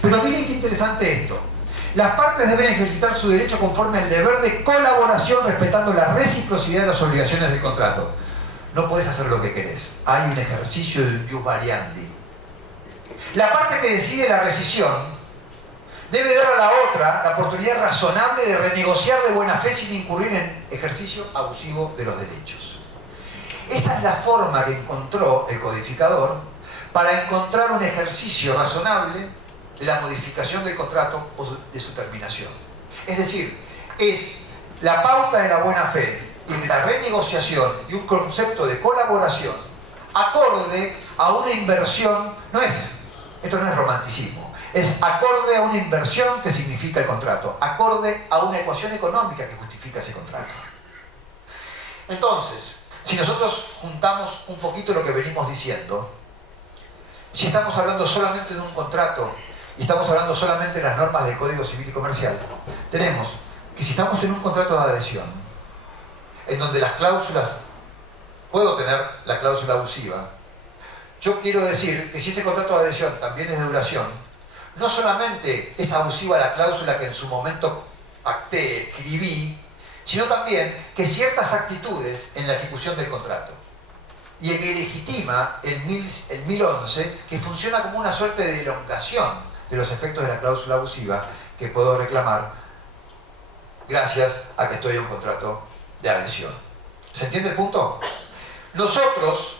Pero miren qué interesante esto. Las partes deben ejercitar su derecho conforme al deber de colaboración, respetando la reciprocidad de las obligaciones del contrato. No puedes hacer lo que querés. Hay un ejercicio de jus variandi. La parte que decide la rescisión debe dar a la otra la oportunidad razonable de renegociar de buena fe sin incurrir en ejercicio abusivo de los derechos. Esa es la forma que encontró el codificador para encontrar un ejercicio razonable de la modificación del contrato o de su terminación. Es decir, es la pauta de la buena fe y de la renegociación y un concepto de colaboración acorde a una inversión. Esto no es romanticismo, es acorde a una inversión que significa el contrato, acorde a una ecuación económica que justifica ese contrato. Entonces, si nosotros juntamos un poquito lo que venimos diciendo, si estamos hablando solamente de un contrato y estamos hablando solamente de las normas del Código Civil y Comercial, tenemos que si estamos en un contrato de adhesión, en donde las cláusulas, puedo tener la cláusula abusiva, yo quiero decir que si ese contrato de adhesión también es de duración, no solamente es abusiva la cláusula que en su momento pacté, escribí, sino también que ciertas actitudes en la ejecución del contrato y en que legitima el 1011, que funciona como una suerte de elongación de los efectos de la cláusula abusiva que puedo reclamar gracias a que estoy en un contrato de adhesión. ¿Se entiende el punto? Nosotros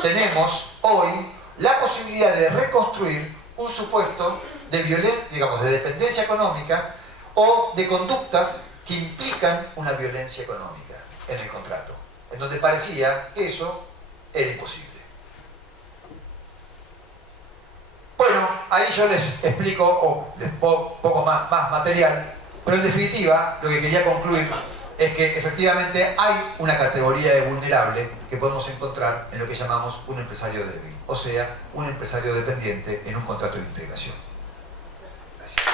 tenemos hoy la posibilidad de reconstruir un supuesto de de dependencia económica o de conductas que implican una violencia económica en el contrato, en donde parecía que eso era imposible. Bueno, ahí yo les explico, o les pongo poco más material, pero en definitiva, lo que quería concluir es que efectivamente hay una categoría de vulnerable que podemos encontrar en lo que llamamos un empresario débil, o sea, un empresario dependiente en un contrato de integración. Gracias.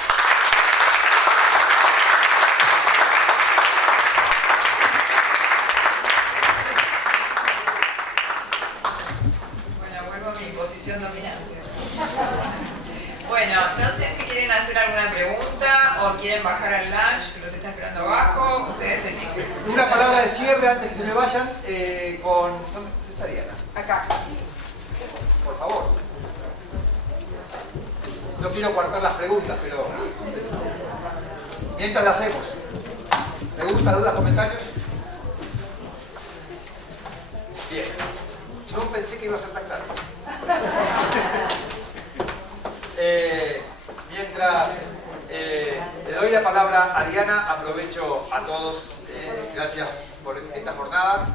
Bueno, vuelvo a mi posición dominante. Bueno, no sé si quieren hacer alguna pregunta o quieren bajar al lunch, que los está esperando abajo. Ustedes eligen. Una palabra de cierre antes que se me vayan con... ¿Dónde está Diana? Acá. Por favor. No quiero cortar las preguntas, pero... mientras las hacemos. ¿Preguntas, dudas, comentarios? Bien. No pensé que iba a ser tan claro. Mientras le doy la palabra a Diana, aprovecho a todos, gracias por esta jornada.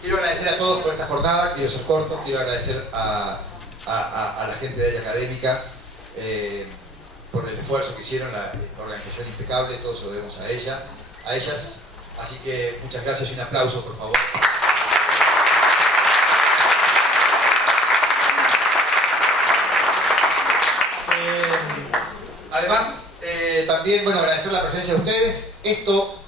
Quiero agradecer a todos por esta jornada, quiero ser corto, quiero agradecer a la gente de área académica por el esfuerzo que hicieron, la organización impecable, todo se lo debemos a ellas, así que muchas gracias y un aplauso, por favor. Además, también, bueno, agradecer la presencia de ustedes, esto,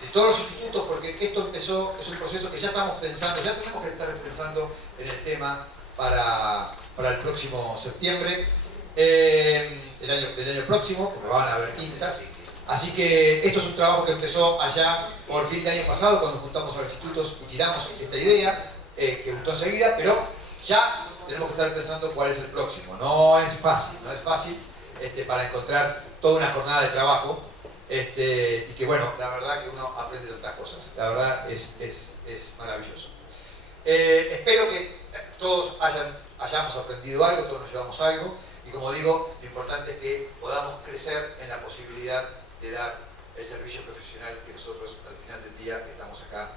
de todos los institutos, porque esto empezó, es un proceso que ya estamos pensando, ya tenemos que estar pensando en el tema para el próximo septiembre, del año próximo, porque van a haber quintas. Así que esto es un trabajo que empezó allá por fin de año pasado, cuando juntamos a los institutos y tiramos esta idea, que gustó enseguida, pero ya tenemos que estar pensando cuál es el próximo. No es fácil para encontrar toda una jornada de trabajo, y que bueno, la verdad que uno aprende tantas cosas, la verdad es maravilloso. Espero que todos hayamos aprendido algo, todos nos llevamos algo, y como digo, lo importante es que podamos crecer en la posibilidad de dar el servicio profesional que nosotros al final del día estamos acá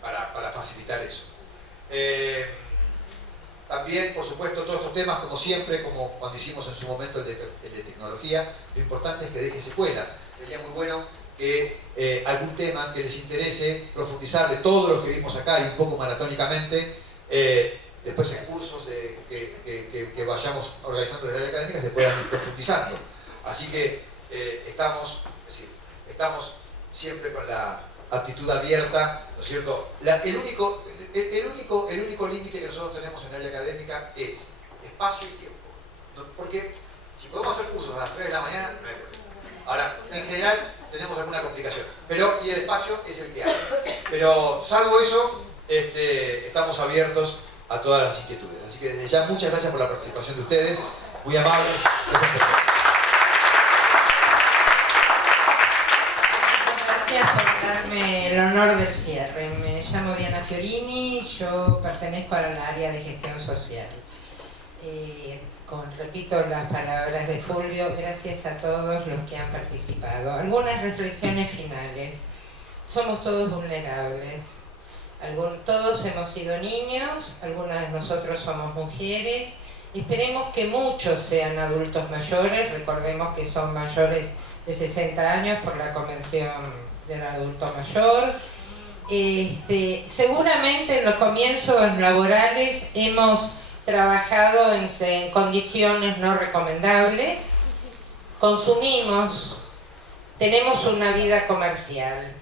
para facilitar eso. También, por supuesto, todos estos temas, como siempre, como cuando hicimos en su momento el de tecnología, lo importante es que deje secuela. Sería muy bueno que algún tema que les interese profundizar de todo lo que vimos acá y un poco maratónicamente, después en cursos que vayamos organizando de la área académica se puedan ir profundizando. Así que estamos siempre con la actitud abierta, ¿no es cierto? El único límite que nosotros tenemos en el área académica es espacio y tiempo. Porque si podemos hacer cursos a las 3 de la mañana, no hay problema. Ahora, en general tenemos alguna complicación, y el espacio es el que hay. Pero salvo eso, estamos abiertos a todas las inquietudes. Así que desde ya muchas gracias por la participación de ustedes, muy amables. Gracias por todo. Gracias por darme el honor del cierre. Me llamo Diana Fiorini, yo pertenezco al área de gestión social. Repito las palabras de Fulvio, gracias a todos los que han participado. Algunas reflexiones finales. Somos todos vulnerables. Todos hemos sido niños, algunas de nosotros somos mujeres. Esperemos que muchos sean adultos mayores, recordemos que son mayores de 60 años por la Convención del Adulto Mayor. Seguramente en los comienzos laborales hemos trabajado en condiciones no recomendables, consumimos, tenemos una vida comercial.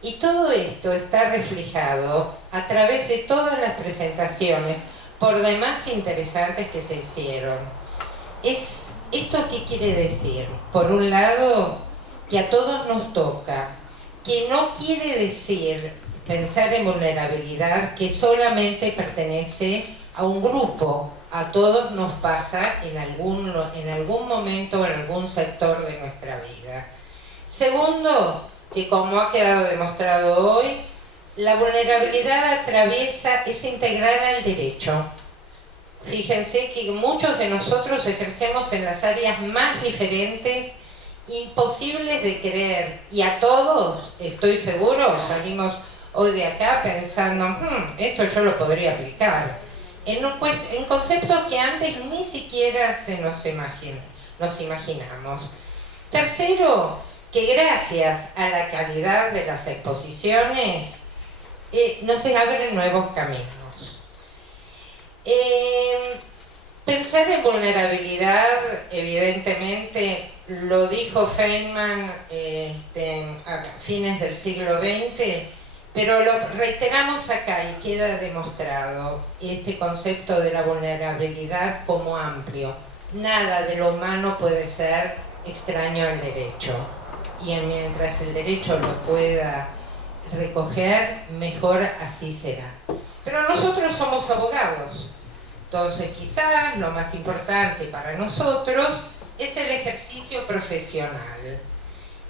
Y todo esto está reflejado a través de todas las presentaciones, por demás interesantes que se hicieron. ¿Esto qué quiere decir? Por un lado, que a todos nos toca, que no quiere decir pensar en vulnerabilidad que solamente pertenece a un grupo. A todos nos pasa en algún momento, en algún sector de nuestra vida. Segundo, que como ha quedado demostrado hoy, la vulnerabilidad es integral al derecho. Fíjense que muchos de nosotros ejercemos en las áreas más diferentes, imposibles de creer, y a todos, estoy seguro, salimos hoy de acá pensando, esto yo lo podría aplicar, en conceptos que antes ni siquiera nos imaginamos. Tercero, que gracias a la calidad de las exposiciones nos abren nuevos caminos. Pensar en vulnerabilidad, evidentemente, lo dijo Feynman a fines del siglo XX, pero lo reiteramos acá y queda demostrado este concepto de la vulnerabilidad como amplio. Nada de lo humano puede ser extraño al derecho, y mientras el derecho lo pueda recoger, mejor así será. Pero nosotros somos abogados, entonces quizás lo más importante para nosotros es el ejercicio profesional.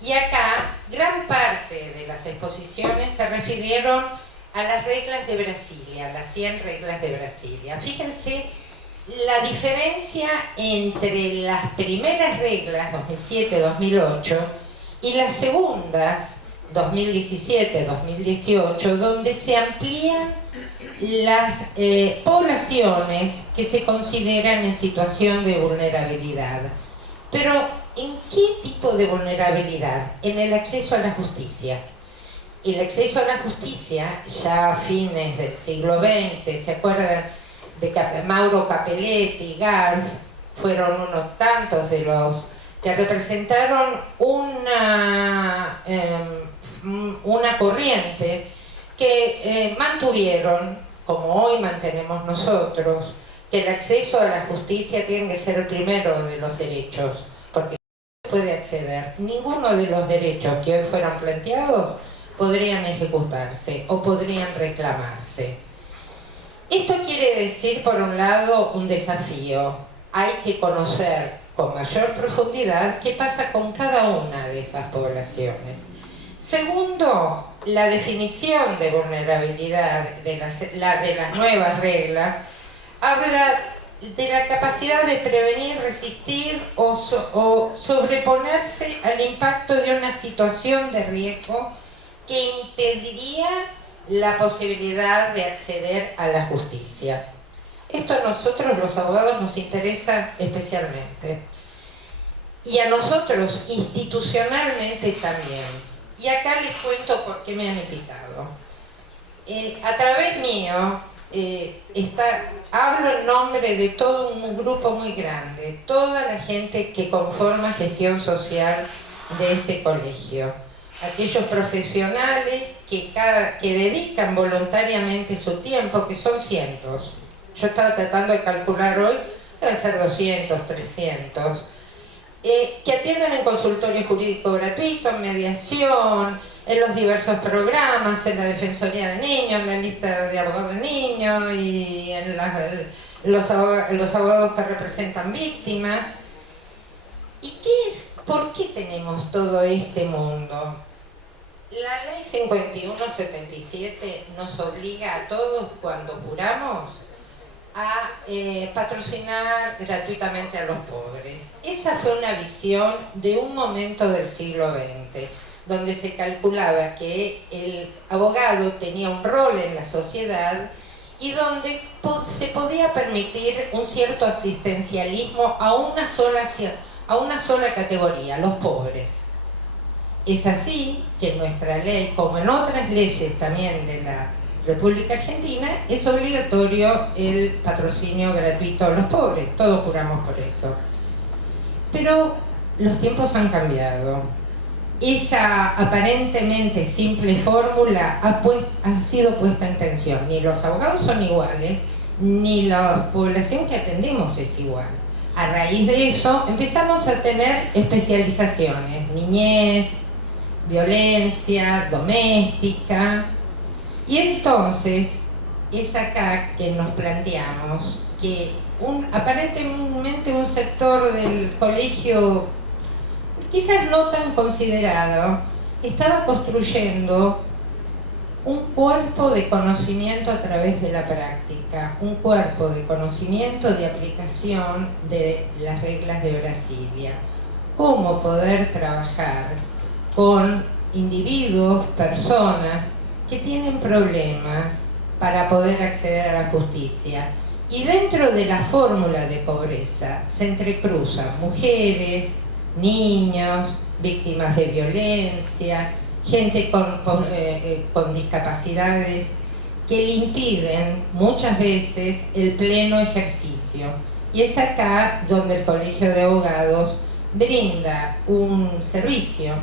Y acá, gran parte de las exposiciones se refirieron a las reglas de Brasilia, las 100 reglas de Brasilia. Fíjense la diferencia entre las primeras reglas, 2007-2008, y las segundas, 2017-2018, donde se amplían las poblaciones que se consideran en situación de vulnerabilidad. Pero, ¿en qué tipo de vulnerabilidad? En el acceso a la justicia. El acceso a la justicia, ya a fines del siglo XX, ¿se acuerdan de Mauro Capelletti, Garth? Fueron unos tantos de los que representaron una corriente que mantuvieron, como hoy mantenemos nosotros, que el acceso a la justicia tiene que ser el primero de los derechos, porque no se puede acceder. Ninguno de los derechos que hoy fueran planteados podrían ejecutarse o podrían reclamarse. Esto quiere decir, por un lado, un desafío. Hay que conocer con mayor profundidad qué pasa con cada una de esas poblaciones. Segundo, la definición de vulnerabilidad de las nuevas reglas habla de la capacidad de prevenir, resistir o sobreponerse al impacto de una situación de riesgo que impediría la posibilidad de acceder a la justicia. Esto a nosotros los abogados nos interesa especialmente. Y a nosotros institucionalmente también. Y acá les cuento por qué me han invitado. A través mío, hablo en nombre de todo un grupo muy grande, toda la gente que conforma gestión social de este colegio. Aquellos profesionales que dedican voluntariamente su tiempo, que son cientos. Yo estaba tratando de calcular hoy, deben ser 200, 300. Que atienden en consultorio jurídico gratuito, en mediación, en los diversos programas, en la Defensoría de Niños, en la lista de abogados de niños y en los abogados que representan víctimas. ¿Y por qué tenemos todo este mundo? La ley 5177 nos obliga a todos, cuando juramos, a patrocinar gratuitamente a los pobres. Esa fue una visión de un momento del siglo XX, donde se calculaba que el abogado tenía un rol en la sociedad y donde se podía permitir un cierto asistencialismo a una sola categoría, los pobres. Es así que en nuestra ley, como en otras leyes también de la República Argentina, es obligatorio el patrocinio gratuito a los pobres. Todos juramos por eso. Pero los tiempos han cambiado. Esa aparentemente simple fórmula ha sido puesta en tensión. Ni los abogados son iguales, ni la población que atendemos es igual. A raíz de eso empezamos a tener especializaciones, niñez, violencia doméstica, y entonces es acá que nos planteamos que aparentemente un sector del colegio, quizás no tan considerado, estaba construyendo un cuerpo de conocimiento a través de la práctica, un cuerpo de conocimiento de aplicación de las reglas de Brasilia. Cómo poder trabajar con individuos, personas que tienen problemas para poder acceder a la justicia. Y dentro de la fórmula de pobreza se entrecruzan mujeres, niños, víctimas de violencia, gente con discapacidades que le impiden muchas veces el pleno ejercicio. Y es acá donde el Colegio de Abogados brinda un servicio.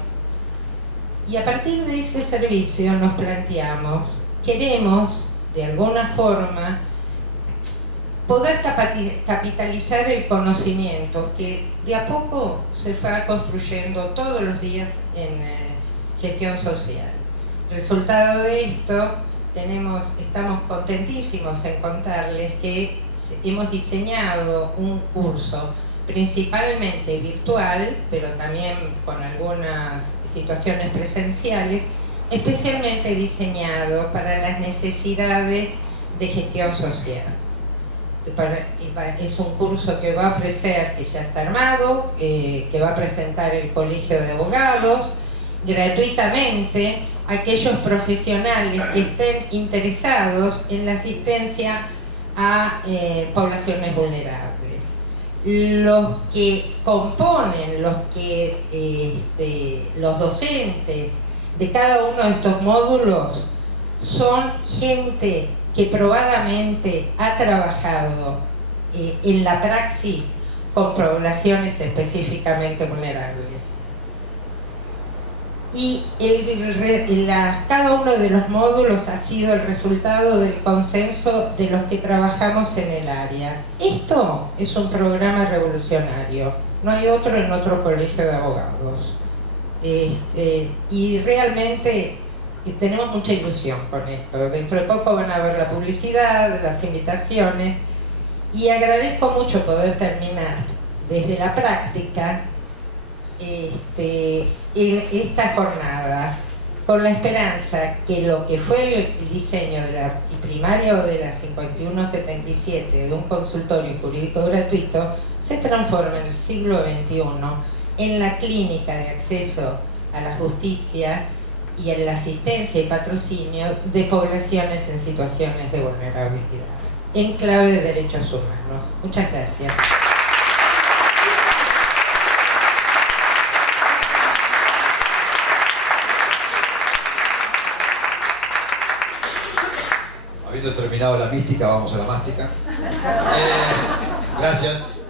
Y a partir de ese servicio nos planteamos, queremos de alguna forma poder capitalizar el conocimiento que de a poco se va construyendo todos los días en gestión social. Resultado de esto, estamos contentísimos en contarles que hemos diseñado un curso principalmente virtual, pero también con algunas situaciones presenciales, especialmente diseñado para las necesidades de gestión social. Es un curso que va a ofrecer, que ya está armado, que va a presentar el Colegio de Abogados, gratuitamente a aquellos profesionales que estén interesados en la asistencia a poblaciones vulnerables. Los que componen, los docentes de cada uno de estos módulos son gente que probadamente ha trabajado en la praxis con poblaciones específicamente vulnerables. Y cada uno de los módulos ha sido el resultado del consenso de los que trabajamos en el área. Esto es un programa revolucionario, no hay otro en otro colegio de abogados. Y realmente tenemos mucha ilusión con esto. Dentro de poco van a ver la publicidad, las invitaciones, y agradezco mucho poder terminar desde la práctica en esta jornada, con la esperanza que lo que fue el diseño de la primaria o de la 5177 de un consultorio jurídico gratuito se transforme en el siglo XXI en la clínica de acceso a la justicia y en la asistencia y patrocinio de poblaciones en situaciones de vulnerabilidad, en clave de derechos humanos. Muchas gracias. Habiendo terminado la mística, vamos a la mástica. Gracias.